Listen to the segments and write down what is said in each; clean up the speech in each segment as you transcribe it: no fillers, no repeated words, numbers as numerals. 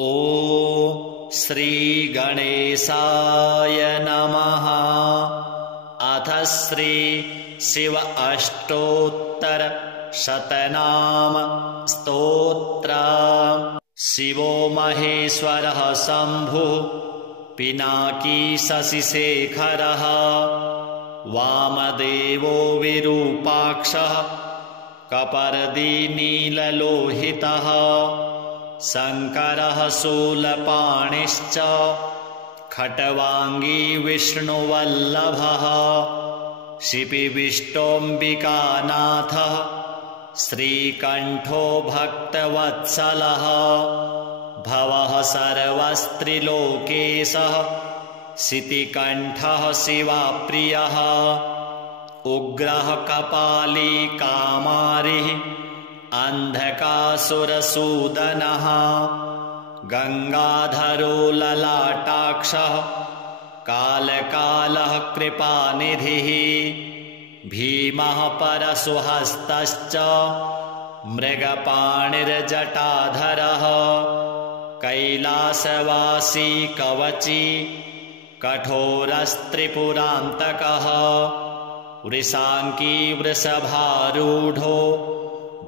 ॐ श्री गणेशाय नमः। अथ श्री शिव अष्टोत्तर शतनाम स्तोत्र। शिवो महेश्वरः शम्भुः पिनाकी शशिशेखरः वामदेवो विरूपाक्षः कपर्दी नीललोहितः शङ्करः शूलपाणिश्च खट्वाङ्गी विष्णुवल्लभः शिपिविष्टोऽम्बिकानाथः श्रीकण्ठो भक्तवत्सलः भवः सर्वस्त्रिलोकेशः शितिकण्ठः शिवाप्रियः उग्रः कपाली कामारिः अन्धकासुरसूदनः गङ्गाधरो ललाटाक्षः कालकालः कृपानिधिः भीमः परशुहस्तश्च मृगपाणिर्जटाधरः कैलासवासी कवची कठोरस्त्रिपुरान्तकः वृषाङ्की वृषभारूढो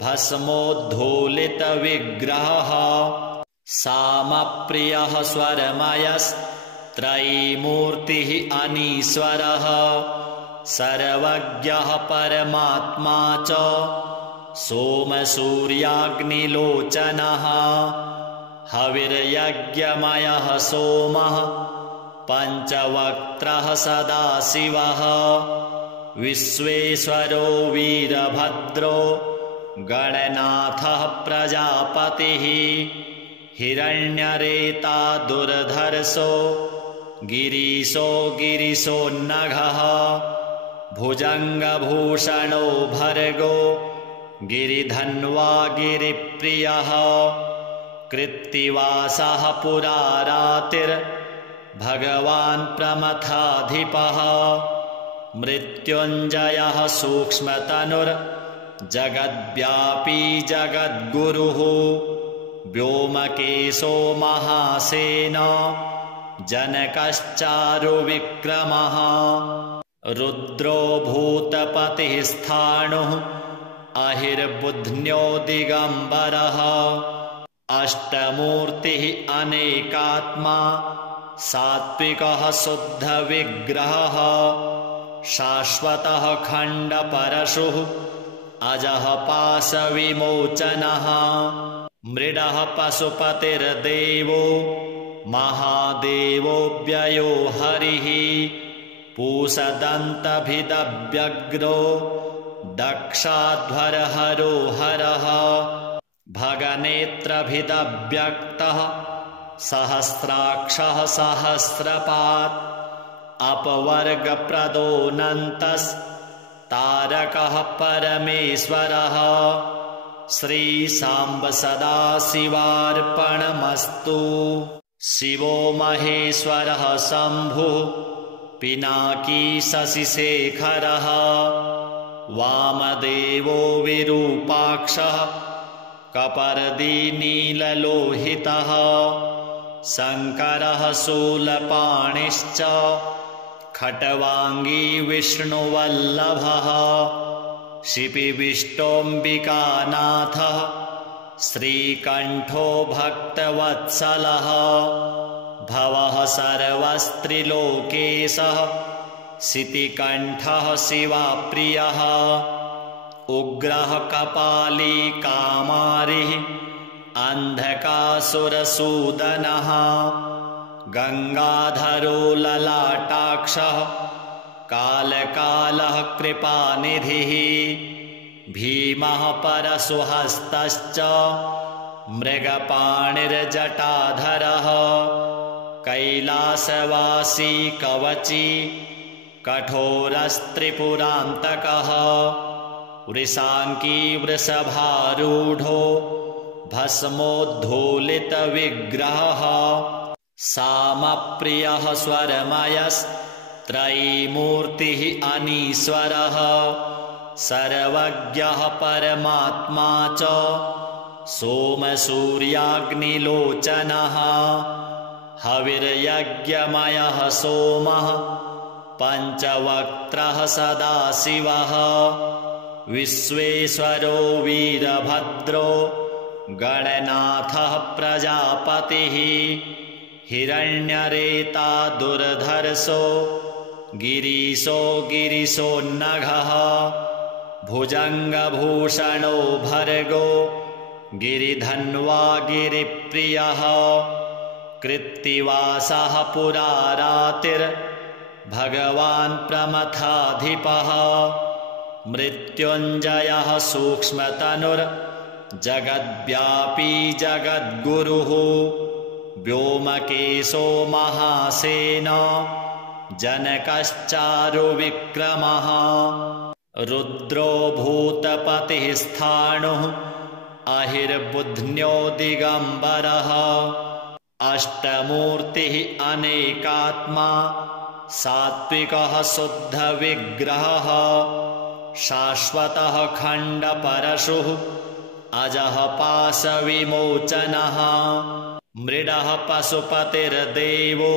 भस्मोद्धूलितविग्रहः सामप्रियः स्वरमयस्त्रयीमूर्तिः अनीश्वरः सर्वज्ञः परमात्मा च सोमसूर्याग्निलोचनः हविर्यज्ञमयः सोमः पञ्चवक्त्रः सदाशिवः विश्वेश्वरो वीरभद्रो गणनाथः प्रजापतिः हिरण्यरेता दुर्धर्षो गिरीशो गिरिशोन्नघः भुजङ्गभूषणो भर्गो गिरिधन्वा गिरिप्रियः कृत्तिवासः पुरारातिर्भगवान् प्रमथाधिपः मृत्युञ्जयः सूक्ष्मतनुर्जगद्व्यापी जगद्गुरुः व्योमकेशो महासेनो जनकश्चारुविक्रमः रुद्रो भूतपतिः स्थाणुः अहिर्बुध्न्यो दिगम्बरः अष्टमूर्तिः अनेकात्मा सात्विकः शुद्धविग्रहः शाश्वतः खण्डपरशुः अजः पाशविमोचनः मृडः पशुपतिर्देवो महादेवोऽव्ययो हरिः पूषदन्तभिदव्यग्रो दक्षाध्वरहरो हरः भगनेत्रभिदव्यक्तः सहस्राक्षः सहस्रपात् अपवर्गप्रदोऽनन्तस्तारकः परमेश्वरः श्रीसाम्ब सदाशिवार्पणमस्तु। शिवो महेश्वरः शम्भुः पिनाकी शशिशेखरः वामदेवो विरूपाक्षः कपर्दी नीललोहितः शङ्करः शूलपाणिश्च खट्वाङ्गी विष्णुवल्लभः शिपिविष्टोऽम्बिकानाथः श्रीकण्ठो भक्तवत्सलः भवः सर्वस्त्रिलोकेशः शितिकण्ठः शिवाप्रियः उग्रः कपाली कामारिः अन्धकासुरसूदनः गङ्गाधरो ललाटाक्षः कालकालः कृपानिधिः भीमः परशुहस्तश्च मृगपाणिर्जटाधरः कैलासवासी कवची कठोरस्त्रिपुरान्तकः वृषाङ्की वृषभारूढो भस्मोद्धूलितविग्रहः सामप्रियः स्वरमयस्त्रयीमूर्तिः अनीश्वरः सर्वज्ञः परमात्मा च सोमसूर्याग्निलोचनः हविर्यज्ञमयः सोमः पञ्चवक्त्रः सदाशिवः विश्वेश्वरो वीरभद्रो गणनाथः प्रजापतिः हिरण्यरेता दुर्धर्षो गिरीशो गिरिशोन्नघः भुजङ्गभूषणो भर्गो गिरिधन्वा गिरिप्रियः कृत्तिवासः पुरारातिर्भगवान् प्रमथाधिपः मृत्युञ्जयः सूक्ष्मतनुर्जगद्व्यापी जगद्गुरुः व्योमकेशो महासेनो जनकश्चारुविक्रमः रुद्रो भूतपतिः स्थाणुः अहिर्बुध्न्यो दिगम्बरः अष्टमूर्तिः अनेकात्मा सात्विकः शुद्धविग्रहः शाश्वतः खण्डपरशुः अजः पाशविमोचनः मृडः पशुपतिर्देवो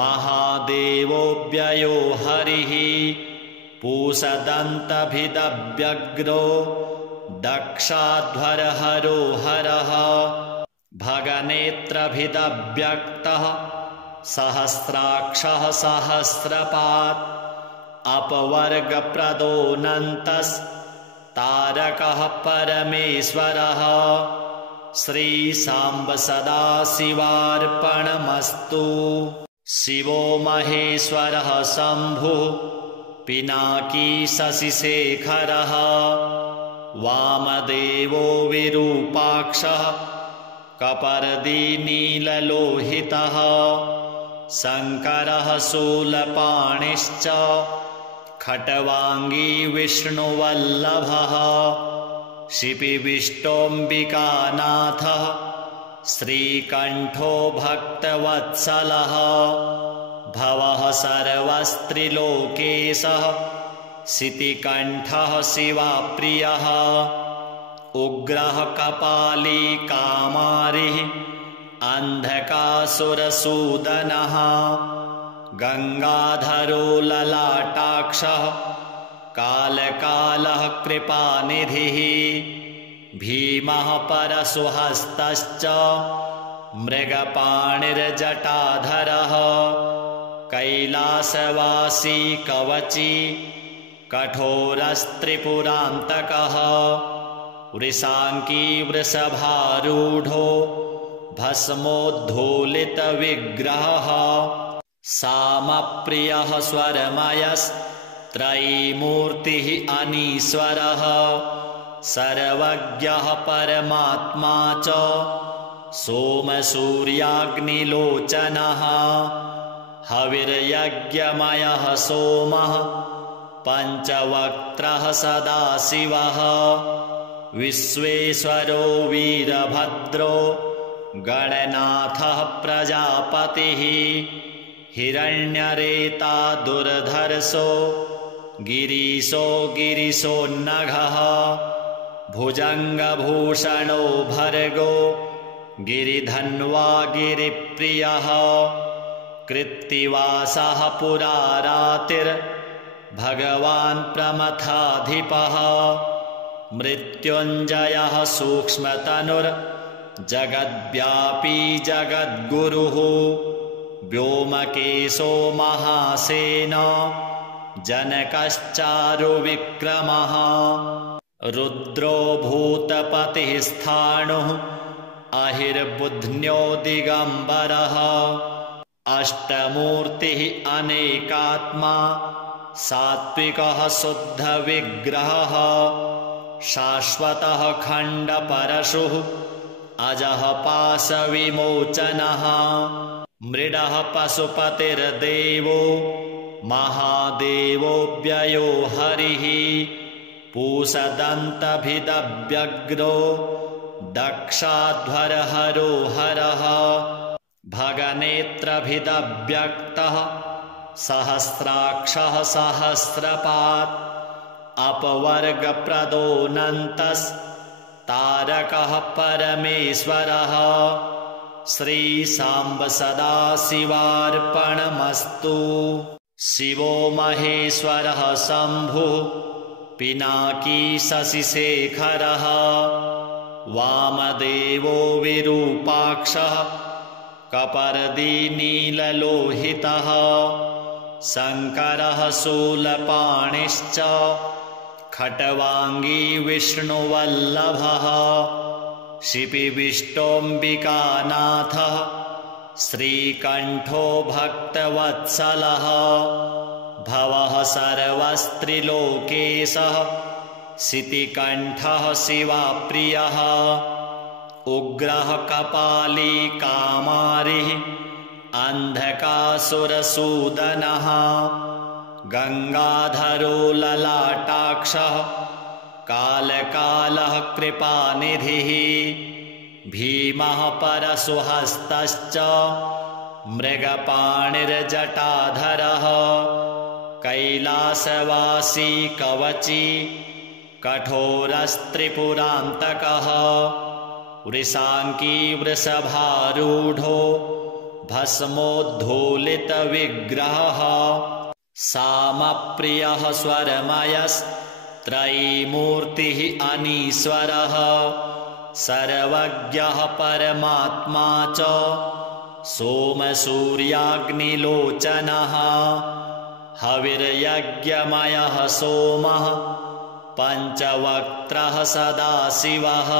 महादेवोऽव्ययो हरिः पूषदन्तभिदव्यग्रो दक्षाध्वरहरो हरः भगनेत्रभिदव्यक्तः सहस्राक्षः सहस्रपात् अपवर्गप्रदोऽनन्तस्तारकः परमेश्वरः श्रीसाम्ब सदाशिवार्पणमस्तु। शिवो महेश्वरः शम्भुः पिनाकी शशिशेखरः वामदेवो विरूपाक्षः कपर्दी नीललोहितः शङ्करः शूलपाणिश्च खट्वाङ्गी विष्णुवल्लभः शिपिविष्टोऽम्बिकानाथः श्रीकण्ठो भक्तवत्सलः भवः सर्वस्त्रिलोकेशः शितिकण्ठः शिवाप्रियः उग्रः कपाली कामारिः अन्धकासुरसूदनः गङ्गाधरो ललाटाक्षः कालकालः कृपानिधिः भीमः परशुहस्तश्च मृगपाणिर्जटाधरः कैलासवासी कवची कठोरस्त्रिपुरान्तकः वृषाङ्की वृषभारूढो भस्मोद्धूलितविग्रहः सामप्रियः स्वरमयस्त्रयीमूर्तिः अनीश्वरः सर्वज्ञः परमात्मा च सोमसूर्याग्निलोचनः हविर्यज्ञमयः सोमः पञ्चवक्त्रः सदाशिवः विश्वेश्वरो वीरभद्रो गणनाथः प्रजापतिः हिरण्यरेता दुर्धर्षो गिरीशो गिरिशोन्नघः भुजङ्गभूषणो भर्गो गिरिधन्वा गिरिप्रियः कृत्तिवासः पुरारातिर्भगवान् प्रमथाधिपः मृत्युञ्जयः सूक्ष्मतनुर्जगद्व्यापी जगद्गुरुः व्योमकेशो महासेनो जनकश्चारुविक्रमः रुद्रो भूतपतिः स्थाणुः अहिर्बुध्न्यो दिगम्बरः अष्टमूर्तिः अनेकात्मा सात्विकः शुद्धविग्रहः शाश्वतः खण्डपरशुः अजः पाशविमोचनः मृडः पशुपतिर्देवो महादेवोऽव्ययो हरिः पूषदन्तभिदव्यग्रो दक्षाध्वरहरो हरः भगनेत्रभिदव्यक्तः सहस्राक्षः सहस्रपात् अपवर्गप्रदोऽनन्तस् तारकः परमेश्वरः श्रीसाम्ब सदाशिवार्पणमस्तु। शिवो महेश्वरः शम्भुः पिनाकी शशिशेखरः वामदेवो विरूपाक्षः कपर्दी नीललोहितः शङ्करः शूलपाणिश्च खट्वाङ्गी विष्णुवल्लभः शिपिविष्टोऽम्बिकानाथः श्रीकण्ठो भक्तवत्सलः भवः सर्वस्त्रिलोकेशः शितिकण्ठः शिवाप्रियः उग्रः कपाली कामारिः अन्धकासुरसूदनः गङ्गाधरो ललाटाक्षः कालकालः कृपानिधिः भीमः परशुहस्तश्च मृगपाणिर्जटाधरः कैलासवासी कवची कठोरस्त्रिपुरान्तकः वृषाङ्की वृषभारूढो भस्मोद्धूलितविग्रहः सामप्रियः स्वरमयस्त्रयीमूर्तिः अनीश्वरः सर्वज्ञः परमात्मा च सोमसूर्याग्निलोचनः हविर्यज्ञमयः सोमः पञ्चवक्त्रः सदाशिवः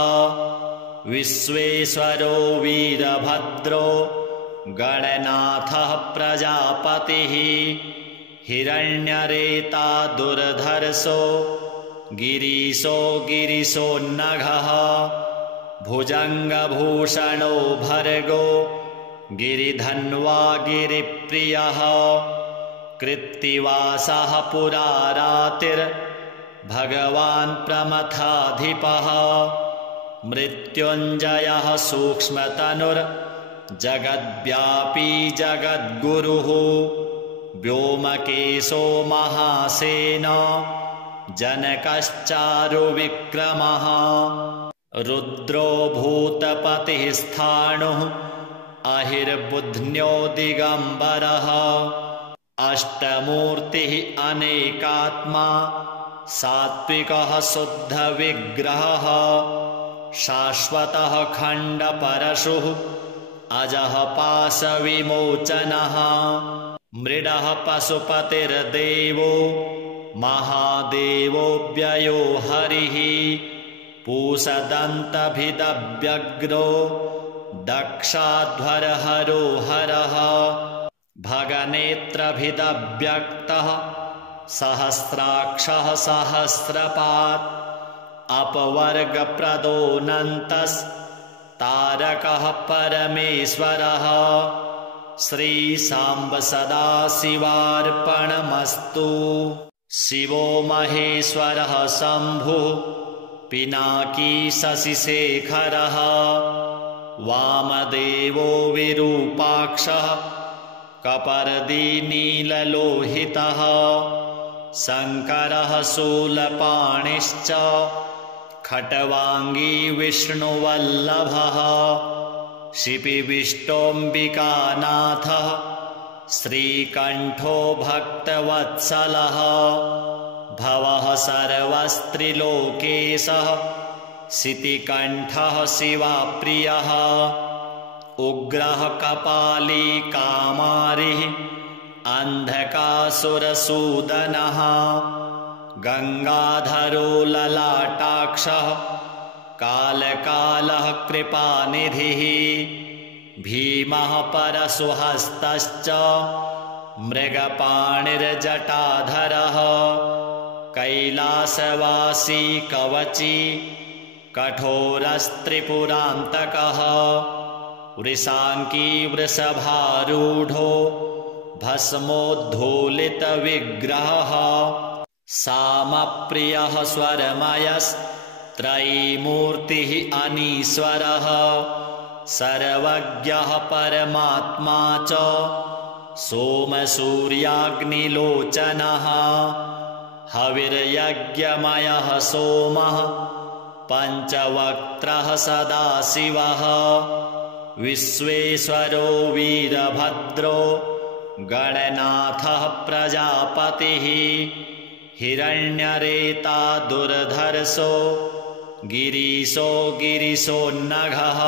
विश्वेश्वरो वीरभद्रो गणनाथः प्रजापतिः हिरण्यरेता दुर्धर्षो गिरीशो गिरिशोन्नघः भुजङ्गभूषणो भर्गो गिरिधन्वा गिरिप्रियः कृत्तिवासः पुरारातिर्भगवान् प्रमथाधिपः मृत्युञ्जयः सूक्ष्मतनुर्जगद्व्यापी जगद्गुरुः व्योमकेशो महासेनो जनकश्चारुविक्रमः रुद्रो भूतपतिः स्थाणुः अहिर्बुध्न्यो दिगम्बरः अष्टमूर्तिः अनेकात्मा सात्विकः शुद्धविग्रहः शाश्वतः खण्डपरशुः अजः पाशविमोचनः मृडः पशुपतिर्देवो महादेवोऽव्ययो हरिः पूषदन्तभिदव्यग्रो दक्षाध्वरहरो हरः भगनेत्रभिदव्यक्तः सहस्राक्षः सहस्रपात् अपवर्गप्रदोऽनन्तस्तारकः परमेश्वरः श्रीसाम्ब सदाशिवार्पणमस्तु। शिवो महेश्वरः शम्भुः पिनाकी शशिशेखरः वामदेवो विरूपाक्षः कपर्दी नीललोहितः शङ्करः शूलपाणिश्च खट्वाङ्गी विष्णुवल्लभः शिपिविष्टोऽम्बिकानाथः श्रीकण्ठो भक्तवत्सलः भवः सर्वस्त्रिलोकेशः शितिकण्ठः शिवाप्रियः उग्रः कपाली कामारिः अन्धकासुरसूदनः गङ्गाधरो ललाटाक्षः कालकालः कृपानिधिः भीमः परशुहस्तश्च मृगपाणिर्जटाधरः कैलासवासी कवची कठोरस्त्रिपुरान्तकः वृषाङ्की वृषभारूढो भस्मोद्धूलितविग्रहः सामप्रियः स्वरमयस्त्रयीमूर्तिः अनीश्वरः सर्वज्ञः परमात्मा च सोमसूर्याग्निलोचनः हविर्यज्ञमयः सोमः पञ्चवक्त्रः सदाशिवः विश्वेश्वरो वीरभद्रो गणनाथः प्रजापतिः हिरण्यरेता दुर्धर्षो गिरीशो गिरिशोन्नघः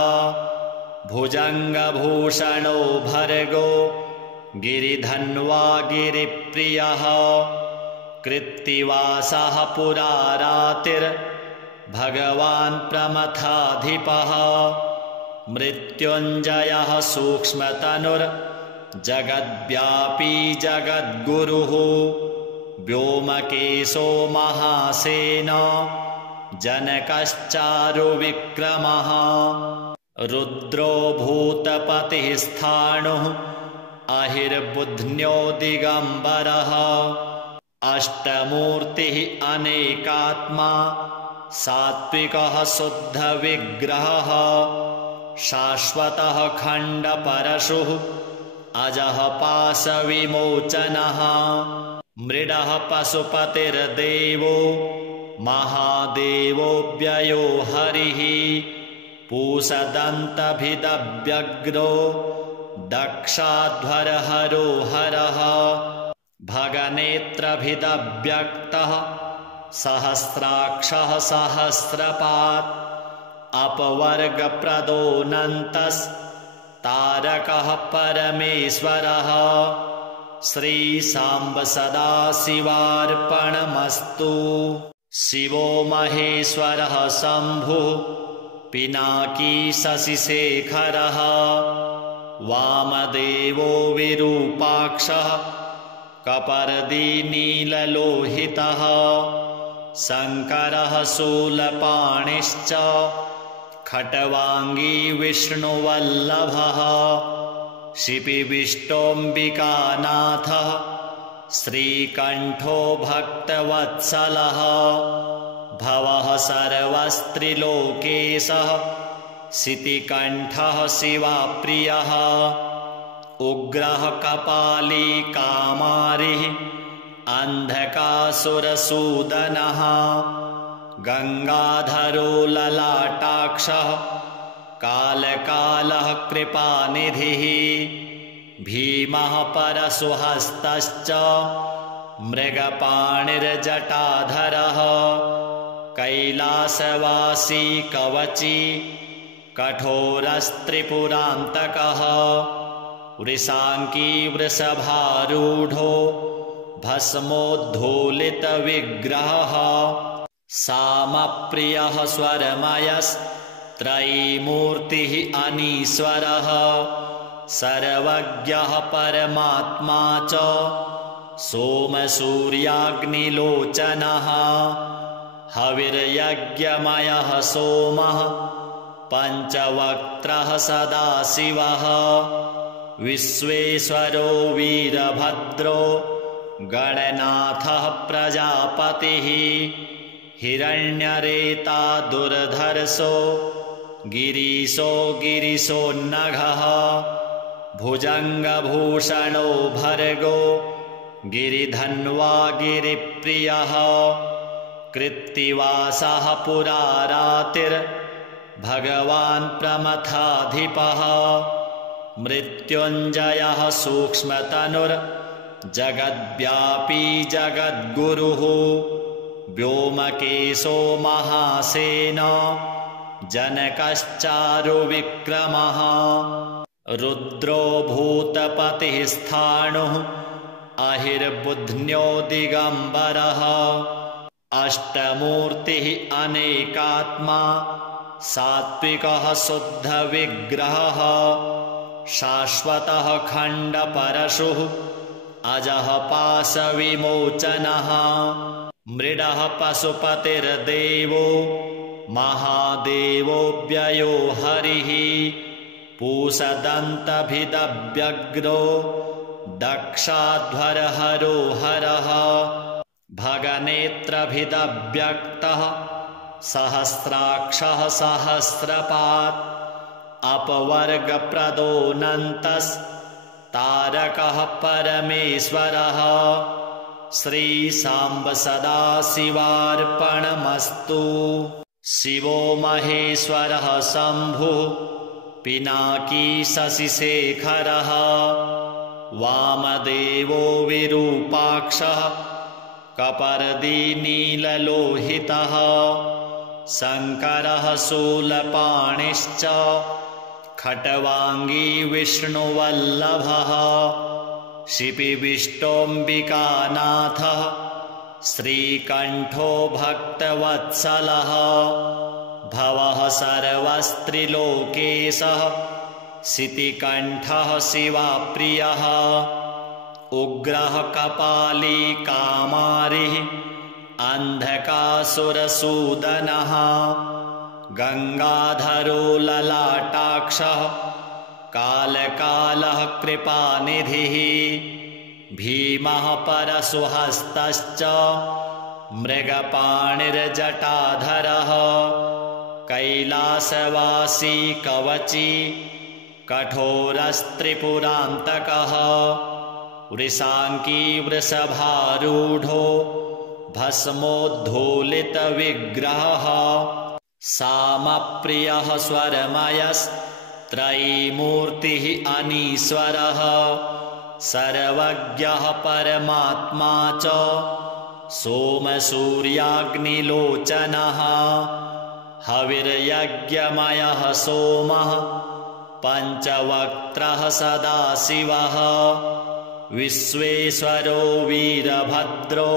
भुजङ्गभूषणो भर्गो गिरिधन्वा गिरिप्रियः कृत्तिवासः पुरारातिर्भगवान् प्रमथाधिपः मृत्युञ्जयः सूक्ष्मतनुर्जगद्व्यापी जगद्गुरुः व्योमकेशो महासेनो जनकश्चारुविक्रमः रुद्रो भूतपतिः स्थाणुः अहिर्बुध्न्यो दिगम्बरः अष्टमूर्तिः अनेकात्मा सात्विकः शुद्धविग्रहः शाश्वतः खण्डपरशुः अजः पाशविमोचनः मृडः पशुपतिर्देवो महादेवोऽव्ययो हरिः पूषदन्तभिदव्यग्रो दक्षाध्वरहरो हरः भगनेत्रभिदव्यक्तः सहस्राक्षः सहस्रपात् अपवर्गप्रदोऽनन्तस्तारकः परमेश्वरः श्रीसाम्ब सदाशिवार्पणमस्तु। शिवो महेश्वरः शम्भुः पिनाकी शशिशेखरः वामदेवो विरूपाक्षः कपर्दी नीललोहितः शङ्करः शूलपाणिश्च खट्वाङ्गी विष्णुवल्लभः शिपिविष्टोऽम्बिकानाथः श्रीकण्ठो भक्तवत्सलः भवः सर्वस्त्रिलोकेशः शितिकण्ठः शिवाप्रियः उग्रः कपाली कामारिः अन्धकासुरसूदनः गङ्गाधरो ललाटाक्षः कालकालः कृपानिधिः भीमः परशुहस्तश्च मृगपाणिर्जटाधरः कैलासवासी कवची कठोरस्त्रिपुरान्तकः वृषाङ्की वृषभारूढो भस्मोद्धूलितविग्रहः सामप्रियः स्वरमयस्त्रयीमूर्तिः अनीश्वरः सर्वज्ञः परमात्मा च सोमसूर्याग्निलोचनः हविर्यज्ञमयः सोमः पञ्चवक्त्रः सदाशिवः विश्वेश्वरो वीरभद्रो गणनाथः प्रजापतिः हिरण्यरेता दुर्धर्षो गिरीशो गिरिशोन्नघः भुजङ्गभूषणो भर्गो गिरिधन्वा गिरिप्रियः कृत्तिवासः पुरारातिर्भगवान् प्रमथाधिपः मृत्युञ्जयः सूक्ष्मतनुर्जगद्व्यापी जगद्गुरुः व्योमकेशो महासेनो जनकश्चारुविक्रमः रुद्रो भूतपतिः स्थाणुः अहिर्बुध्न्यो दिगम्बरः अष्टमूर्तिः अनेकात्मा सात्विकः शुद्धविग्रहः शाश्वतः खण्डपरशुः अजः पाशविमोचनः मृडः पशुपतिर्देवो महादेवोऽव्ययो हरिः पूषदन्तभिदव्यग्रो दक्षाध्वरहरो हरः भगनेत्रभिदव्यक्तः सहस्राक्षः सहस्रपात् अपवर्गप्रदोऽनन्तस्तारकः परमेश्वरः श्रीसाम्ब सदाशिवार्पणमस्तु। शिवो महेश्वरः शम्भुः पिनाकी शशिशेखरः वामदेवो विरूपाक्षः कपर्दी नीललोहितः शङ्करः शूलपाणिश्च खट्वाङ्गी विष्णुवल्लभः शिपिविष्टोऽम्बिकानाथः श्रीकण्ठो भक्तवत्सलः भवः सर्वस्त्रिलोकेशः शितिकण्ठः शिवाप्रियः उग्रः कपाली कामारिः अन्धकासुरसूदनः गङ्गाधरो ललाटाक्षः कालकालः कृपानिधिः भीमः परशुहस्तश्च मृगपाणिर्जटाधरः कैलासवासी कवची कठोरस्त्रिपुरान्तकः वृषाङ्की वृषभारूढो भस्मोद्धूलितविग्रहः सामप्रियः स्वरमयस्त्रयीमूर्तिः अनीश्वरः सर्वज्ञः परमात्मा च सोमसूर्याग्निलोचनः हविर्यज्ञमयः सोमः पञ्चवक्त्रः सदाशिवः विश्वेश्वरो वीरभद्रो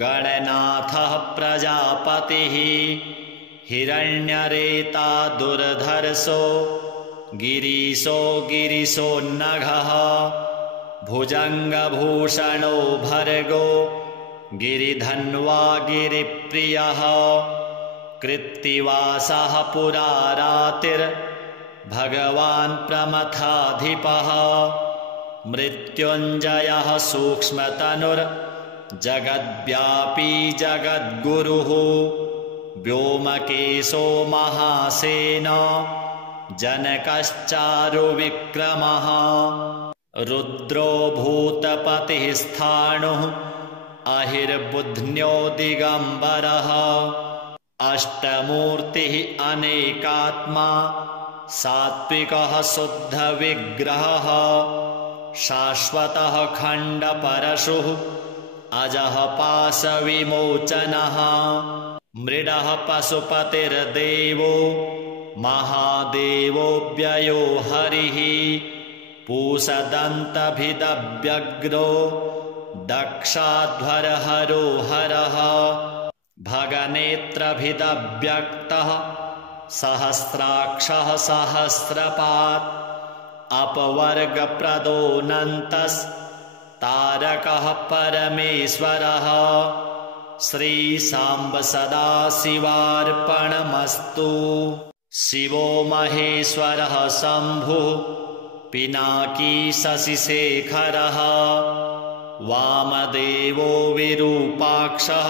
गणनाथः प्रजापतिः हिरण्यरेता दुर्धर्षो गिरीशो गिरिशोन्नघः भुजङ्गभूषणो भर्गो गिरिधन्वा गिरिप्रियः कृत्तिवासः पुरारातिर्भगवान् प्रमथाधिपः मृत्युञ्जयः सूक्ष्मतनुर्जगद्व्यापी जगद्गुरुः व्योमकेशो महासेनो जनकश्चारुविक्रमः रुद्रो भूतपतिः स्थाणुः अहिर्बुध्न्यो दिगम्बरः अष्टमूर्तिः अनेकात्मा सात्विकः शुद्धविग्रहः शाश्वतः खण्डपरशुः अजः पाशविमोचनः मृडः पशुपतिर्देवो महादेवोऽव्ययो हरिः पूषदन्तभिदव्यग्रो दक्षाध्वरहरो हरः भगनेत्रभिदव्यक्तः सहस्राक्षः सहस्रपात् अपवर्गप्रदोऽनन्तस्तारकः परमेश्वरः श्रीसाम्ब सदाशिवार्पणमस्तु। शिवो महेश्वरः शम्भुः पिनाकी शशिशेखरः वामदेवो विरूपाक्षः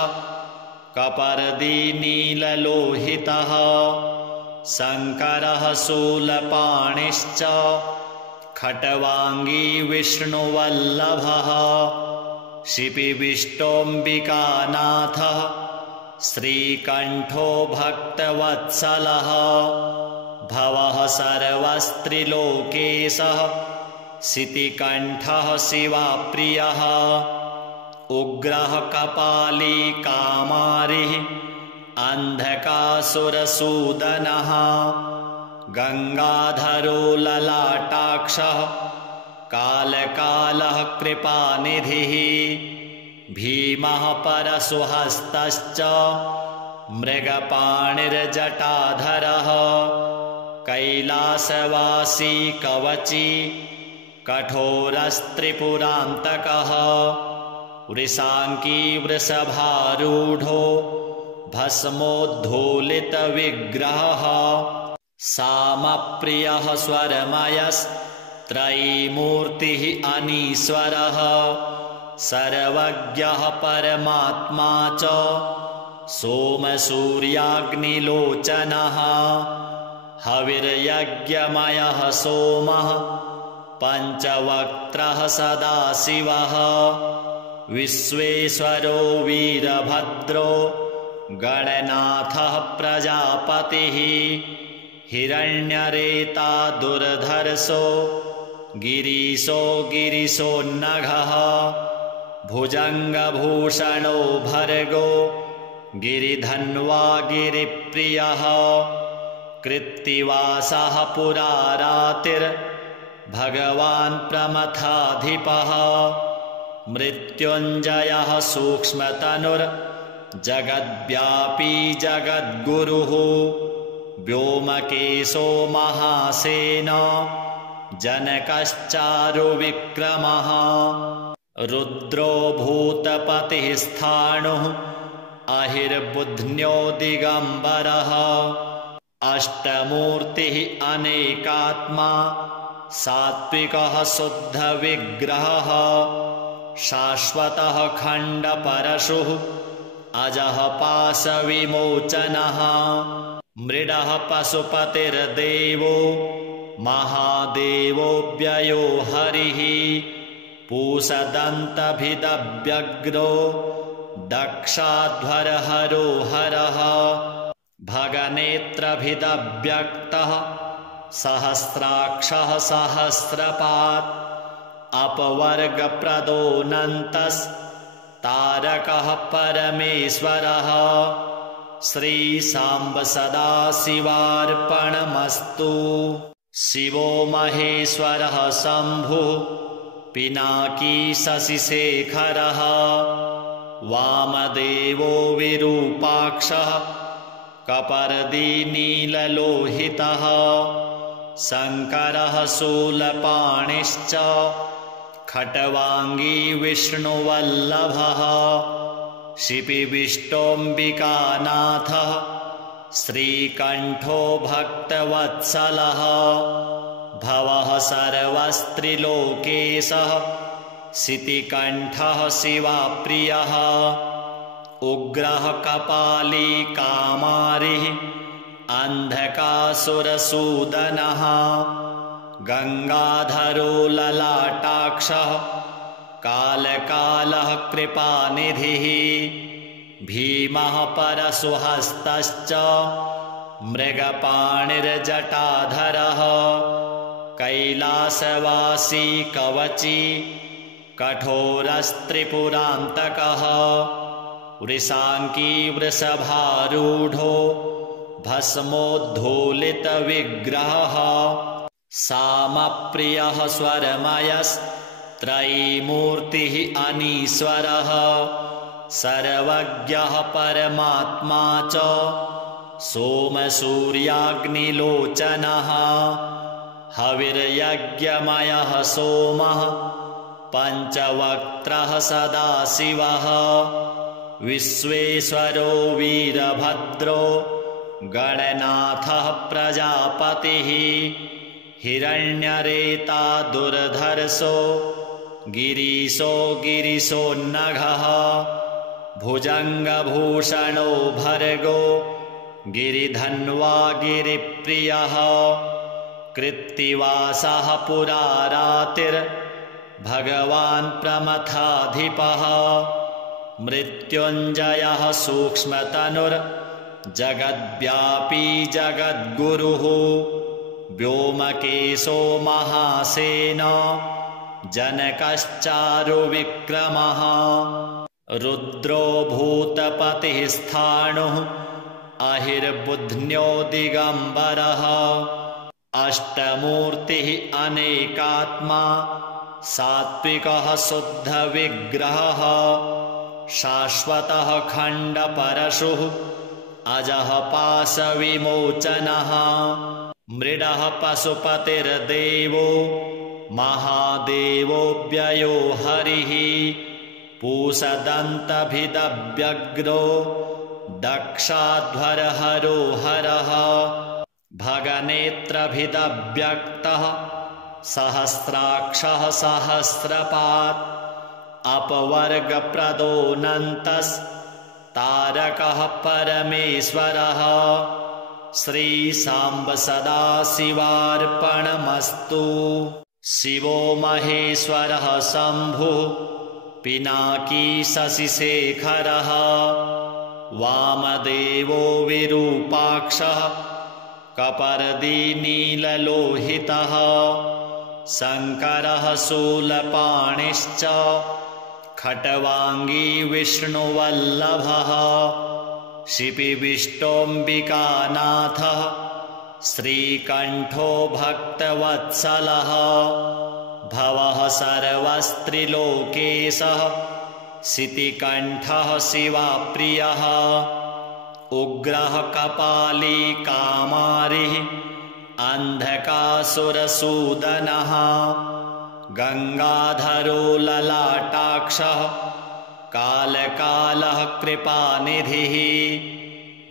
कपर्दी नीललोहितः शङ्करः शूलपाणिश्च खट्वाङ्गी विष्णुवल्लभः शिपिविष्टोऽम्बिकानाथः श्रीकण्ठो भक्तवत्सलः भवः सर्वस्त्रिलोकेशः शितिकण्ठः शिवाप्रियः उग्रः कपाली कामारिः अन्धकासुरसूदनः गङ्गाधरो ललाटाक्षः कालकालः कृपानिधिः भीमः परशुहस्तश्च मृगपाणिर्जटाधरः कैलासवासी कवची कठोरस्त्रिपुरान्तकः वृषाङ्की वृषभारूढो भस्मोद्धूलितविग्रहः सामप्रियः स्वरमयस्त्रयीमूर्तिः अनीश्वरः सर्वज्ञः परमात्मा च सोमसूर्याग्निलोचनः हविर्यज्ञमयः सोमः पञ्चवक्त्रः सदाशिवः विश्वेश्वरो वीरभद्रो गणनाथः प्रजापतिः हिरण्यरेता दुर्धर्षो गिरीशो गिरिशोन्नघः भुजङ्गभूषणो भर्गो गिरिधन्वा गिरिप्रियः कृत्तिवासः पुरारातिर्भगवान् प्रमथाधिपः मृत्युञ्जयः सूक्ष्मतनुर्जगद्व्यापी जगद्गुरुः व्योमकेशो महासेनो जनकश्चारुविक्रमः रुद्रो भूतपतिः स्थाणुः अहिर्बुध्न्यो दिगम्बरः अष्टमूर्तिः अनेकात्मा सात्विकः शुद्धविग्रहः शाश्वतः खण्डपरशुः अजः पाशविमोचनः मृडः पशुपतिर्देवो महादेवोऽव्ययो हरिः पूषदन्तभिदव्यग्रो दक्षाध्वरहरो हरः भगनेत्रभिदव्यक्तः सहस्राक्षः सहस्रपात् अपवर्गप्रदोऽनन्तस्तारकः परमेश्वरः श्रीसाम्ब सदाशिवार्पणमस्तु। शिवो महेश्वरः शम्भुः पिनाकी शशिशेखरः वामदेवो विरूपाक्षः कपर्दी नीललोहितः शङ्करः शूलपाणिश्च खट्वाङ्गी विष्णुवल्लभः शिपिविष्टोऽम्बिकानाथः श्रीकण्ठो भक्तवत्सलः भवः सर्वस्त्रिलोकेशः शितिकण्ठः शिवाप्रियः उग्रः कपाली कामारिः अन्धकासुरसूदनः गङ्गाधरो ललाटाक्षः कालकालः कृपानिधिः भीमः परशुहस्तश्च मृगपाणिर्जटाधरः कैलासवासी कवची कठोरस्त्रिपुरान्तकः वृषाङ्की वृषभारूढो भस्मोद्धूलितविग्रहः सामप्रियः स्वरमयस्त्रयीमूर्तिः अनीश्वरः सर्वज्ञः परमात्मा च सोमसूर्याग्निलोचनः हविर्यज्ञमयः सोमः पञ्चवक्त्रः सदाशिवः विश्वेश्वरो वीरभद्रो गणनाथः प्रजापतिः हिरण्यरेता दुर्धर्षो गिरीशो गिरिशोन्नघः भुजङ्गभूषणो भर्गो गिरिधन्वा गिरिप्रियः कृत्तिवासः पुरारातिर्भगवान् प्रमथाधिपः मृत्युञ्जयः सूक्ष्मतनुर्जगद्व्यापी जगद्गुरुः व्योमकेशो महासेनो जनकश्चारुविक्रमः रुद्रो भूतपतिः स्थाणुः अहिर्बुध्न्यो दिगम्बरः अष्टमूर्तिः अनेकात्मा सात्विकः शुद्धविग्रहः शाश्वतः खण्डपरशुः अजः पाशविमोचनः मृडः पशुपतिर्देवो महादेवोऽव्ययो हरिः पूषदन्तभिदव्यग्रो दक्षाध्वरहरो हरः भगनेत्रभिदव्यक्तः सहस्राक्षः सहस्रपात् अपवर्गप्रदोऽनन्तस्तारकः परमेश्वरः श्रीसाम्ब सदाशिवार्पणमस्तु। शिवो महेश्वरः शम्भुः पिनाकी शशिशेखरः वामदेवो विरूपाक्षः कपर्दी नीललोहितः शङ्करः शूलपाणिश्च खट्वाङ्गी विष्णुवल्लभः शिपिविष्टोऽम्बिकानाथः श्रीकण्ठो भक्तवत्सलः भवः सर्वस्त्रिलोकेशः शितिकण्ठः शिवाप्रियः उग्रः कपाली कामारिः अन्धकासुरसूदनः गङ्गाधरो ललाटाक्षः कालकालः कृपानिधिः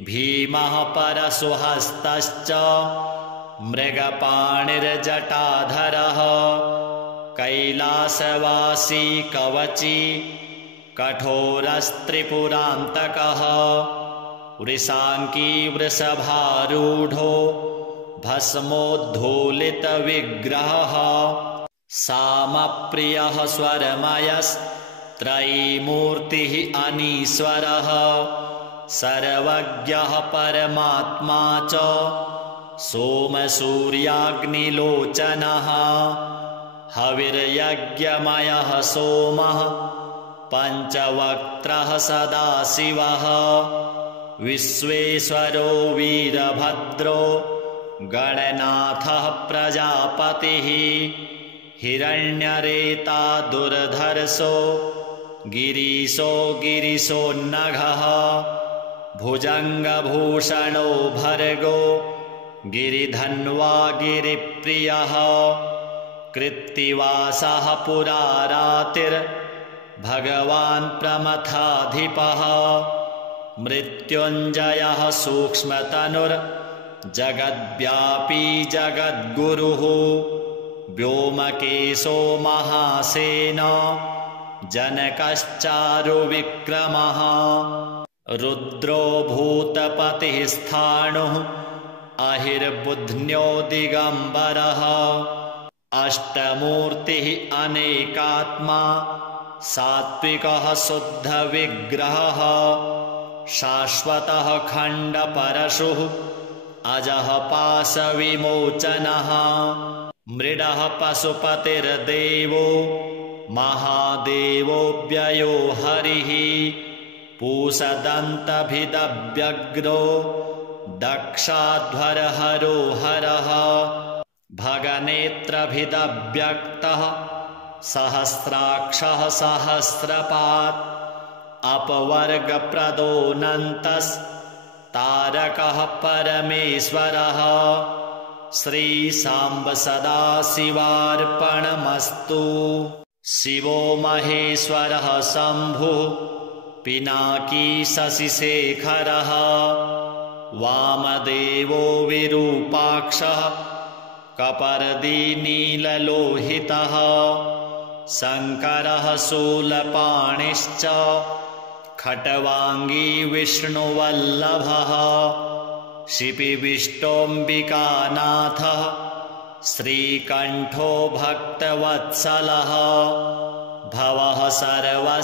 भीमः परशुहस्तश्च मृगपाणिर्जटाधरः कैलासवासी कवची कठोरस्त्रिपुरान्तकः वृषाङ्की वृषभारूढो भस्मोद्धूलितविग्रहः सामप्रियः स्वरमयस्त्रयीमूर्तिः अनीश्वरः सर्वज्ञः परमात्मा च सोमसूर्याग्निलोचनः हविर्यज्ञमयः सोमः पञ्चवक्त्रः सदाशिवः विश्वेश्वरो वीरभद्रो गणनाथः प्रजापतिः हिरण्यरेता दुर्धर्षो गिरीशो गिरिशोन्नघः भुजङ्गभूषणो भर्गो गिरिधन्वा गिरिप्रियः कृत्तिवासः पुरारातिर्भगवान् प्रमथाधिपः मृत्युञ्जयः सूक्ष्मतनुर्जगद्व्यापी जगद्गुरुः व्योमकेशो महासेनो जनकश्चारुविक्रमः रुद्रो भूतपतिः स्थाणुः अहिर्बुध्न्यो दिगम्बरः अष्टमूर्तिः अनेकात्मा सात्विकः शुद्धविग्रहः शाश्वतः खण्डपरशुः अजः पाशविमोचनः मृडः पशुपतिर्देवो महादेवोऽव्ययो हरिः पूषदन्तभिदव्यग्रो दक्षाध्वरहरो हरः भगनेत्रभिदव्यक्तः सहस्राक्षः सहस्रपात् अपवर्गप्रदोऽनन्तस्तारकः परमेश्वरः श्रीसाम्ब सदाशिवार्पणमस्तु। शिवो महेश्वरः शम्भुः पिनाकी शशिशेखरः वामदेवो विरूपाक्षः कपर्दी नीललोहितः शङ्करः शूलपाणिश्च खट्वाङ्गी विष्णुवल्लभः शिपिविष्टोऽम्बिकानाथः श्रीकण्ठो भक्तवत्सलः भवः सर्वस्त्रिलोकेशः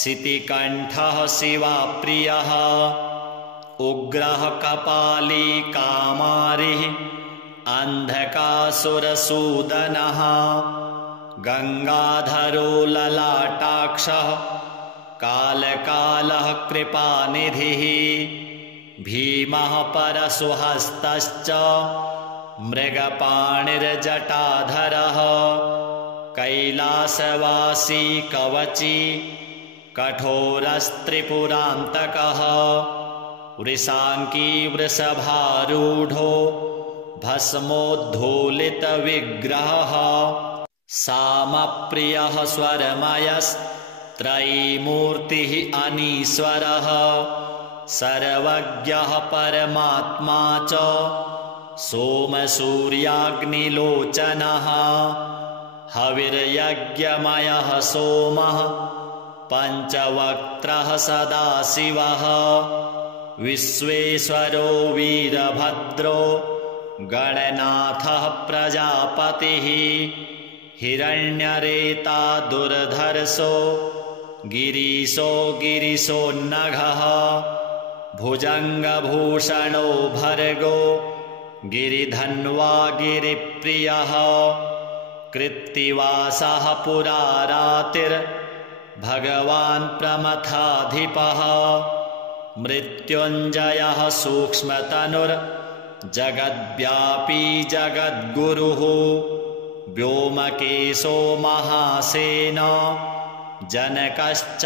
शितिकण्ठः शिवाप्रियः उग्रः कपाली कामारिः अन्धकासुरसूदनः गङ्गाधरो ललाटाक्षः कालकालः कृपानिधिः भीमः परशुहस्तश्च मृगपाणिर्जटाधरः कैलासवासी कवची कठोरस्त्रिपुरान्तकः वृषाङ्की वृषभारूढो भस्मोद्धूलितविग्रहः सामप्रियः स्वरमयस्त्रयीमूर्तिः अनीश्वरः सर्वज्ञः परमात्मा च सोमसूर्याग्निलोचनः हविर्यज्ञमयः सोमः पञ्चवक्त्रः सदाशिवः विश्वेश्वरो वीरभद्रो गणनाथः प्रजापतिः हिरण्यरेता दुर्धर्षो गिरीशो गिरिशोन्नघः भुजङ्गभूषणो भर्गो गिरिधन्वा गिरिप्रियः कृत्तिवासः पुरारातिर्भगवान् प्रमथाधिपः मृत्युञ्जयः सूक्ष्मतनुर्जगद्व्यापी जगद्गुरुः व्योमकेशो महासेनो जनकश्चारुविक्रमः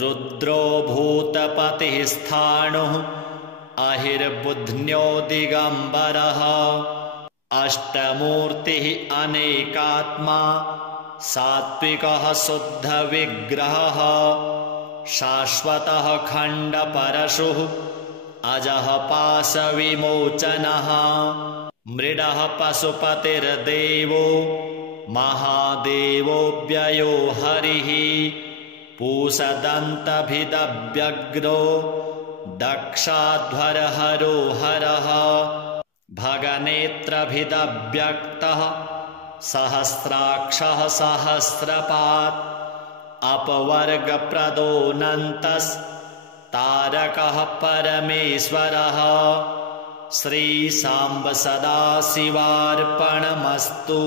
रुद्रो भूतपतिः स्थाणुः अहिर्बुध्न्यो दिगम्बरः अष्टमूर्तिः अनेकात्मा सात्विकः शुद्धविग्रहः शाश्वतः खण्डपरशुः अजः पाशविमोचनः मृडः पशुपतिर्देवो महादेवोऽव्ययो हरिः पूषदन्तभिदव्यग्रो दक्षाध्वरहरो हरः भगनेत्रभिदव्यक्तः सहस्राक्षः सहस्रपात् अपवर्गप्रदोऽनन्तस्तारकः परमेश्वरः श्रीसाम्ब सदाशिवार्पणमस्तु।